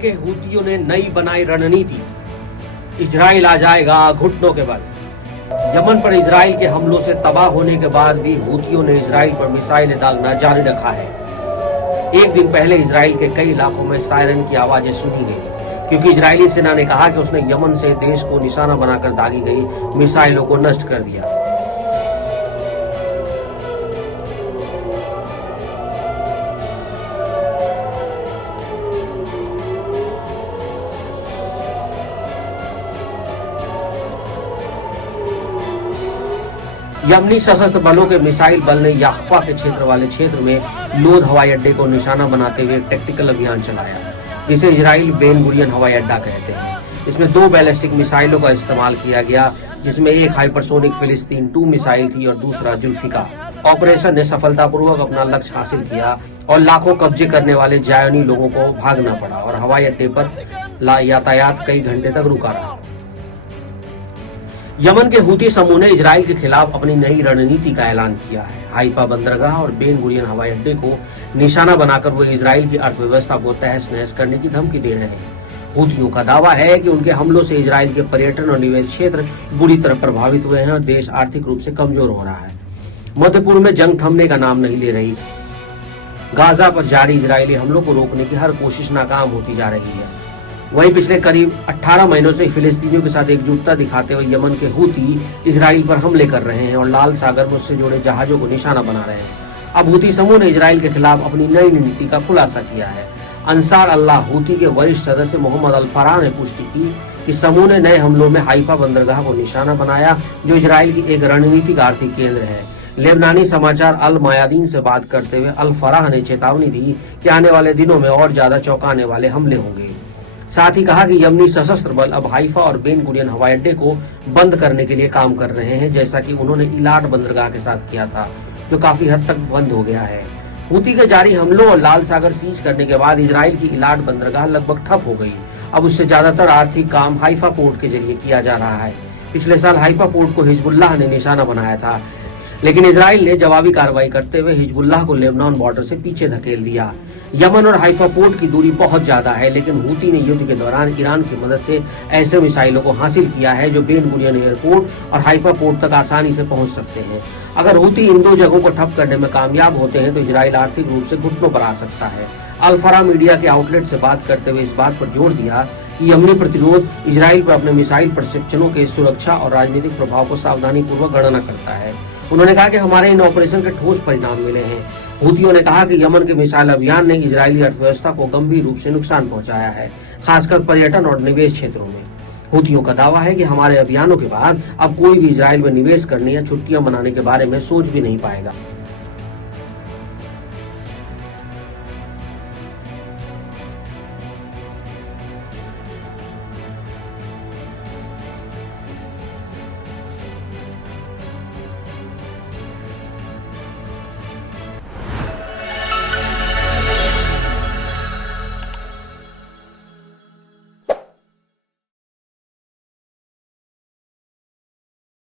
के हूतियों ने नई बनाई रणनीति, इजराइल आ जाएगा घुटनों के बल। यमन पर इजराइल के हमलों से तबाह होने के बाद भी हूतियों ने इजराइल पर मिसाइलें डालना जारी रखा है। एक दिन पहले इजराइल के कई इलाकों में सायरन की आवाजें सुनी गई, क्योंकि इजरायली सेना ने कहा कि उसने यमन से देश को निशाना बनाकर दागी गई मिसाइलों को नष्ट कर दिया। यमनी सशस्त्र बलों के मिसाइल बल ने याफ्फा के क्षेत्र वाले क्षेत्र में लोद हवाई अड्डे को निशाना बनाते हुए टैक्टिकल अभियान चलाया, जिसे इजराइल बेन गुरियन हवाई अड्डा कहते हैं। इसमें 2 बैलिस्टिक मिसाइलों का इस्तेमाल किया गया, जिसमें एक हाइपरसोनिक फिलिस्तीन 2 मिसाइल थी और दूसरा जुल्फिका। ऑपरेशन ने सफलतापूर्वक अपना लक्ष्य हासिल किया और लाखों कब्जे करने वाले जायनी लोगों को भागना पड़ा और हवाई अड्डे पर यातायात कई घंटे तक रुका रहा। यमन के हूती समूह ने इजराइल के खिलाफ अपनी नई रणनीति का ऐलान किया है। हाइफा बंदरगाह और बेन गुरियन हवाई अड्डे को निशाना बनाकर वो इजराइल की अर्थव्यवस्था को तहस नहस करने की धमकी दे रहे हैं। हूतियों का दावा है कि उनके हमलों से इजराइल के पर्यटन और निवेश क्षेत्र बुरी तरह प्रभावित हुए हैं और देश आर्थिक रूप से कमजोर हो रहा है। मध्य पूर्व में जंग थमने का नाम नहीं ले रही। गाजा पर जारी इजरायली हमलों को रोकने की हर कोशिश नाकाम होती जा रही है। वहीं पिछले करीब 18 महीनों से फिलिस्तीनियों के साथ एकजुटता दिखाते हुए यमन के हूती इजराइल पर हमले कर रहे हैं और लाल सागर में उससे जुड़े जहाजों को निशाना बना रहे हैं। अब हूती समूह ने इजराइल के खिलाफ अपनी नई नीति का खुलासा किया है। अंसार अल्लाह हूती के वरिष्ठ सदस्य मोहम्मद अल फराह ने पुष्टि की कि समूह ने नए हमलों में हाइफा बंदरगाह को निशाना बनाया, जो इजराइल की एक रणनीतिक आर्थिक केंद्र है। लेबनानी समाचार अल मायादीन से बात करते हुए अल फराह ने चेतावनी दी कि आने वाले दिनों में और ज्यादा चौंकाने वाले हमले होंगे। साथ ही कहा कि यमनी सशस्त्र बल अब हाइफा और बेन गुरियन हवाई अड्डे को बंद करने के लिए काम कर रहे हैं, जैसा कि उन्होंने इलाट बंदरगाह के साथ किया था, जो काफी हद तक बंद हो गया है। हूती के जारी हमलों और लाल सागर सीज करने के बाद इजराइल की इलाट बंदरगाह लगभग ठप हो गई। अब उससे ज्यादातर आर्थिक काम हाइफा पोर्ट के जरिए किया जा रहा है। पिछले साल हाइफा पोर्ट को हिजबुल्लाह ने निशाना बनाया था, लेकिन इजराइल ने जवाबी कार्रवाई करते हुए हिजबुल्लाह को लेबनान बॉर्डर से पीछे धकेल दिया। यमन और हाइफा पोर्ट की दूरी बहुत ज्यादा है, लेकिन हूती ने युद्ध के दौरान ईरान की मदद से ऐसे मिसाइलों को हासिल किया है जो बेन गुरियन एयरपोर्ट और हाइफा पोर्ट तक आसानी से पहुंच सकते हैं। अगर हूती इन 2 जगहों को ठप करने में कामयाब होते हैं तो इजराइल आर्थिक रूप से घुटनों पर आ सकता है। अल फराह मीडिया के आउटलेट से बात करते हुए इस बात पर जोर दिया कि यमनी प्रतिरोध इजराइल पर अपने मिसाइल प्रशिक्षणों के सुरक्षा और राजनीतिक प्रभाव को सावधानी पूर्वक गणना करता है। उन्होंने कहा कि हमारे इन ऑपरेशन के ठोस परिणाम मिले हैं। हूतियों ने कहा कि यमन के मिसाइल अभियान ने इजरायली अर्थव्यवस्था को गंभीर रूप से नुकसान पहुंचाया है, खासकर पर्यटन और निवेश क्षेत्रों में। हूतियों का दावा है कि हमारे अभियानों के बाद अब कोई भी इजराइल में निवेश करने या छुट्टियां मनाने के बारे में सोच भी नहीं पाएगा।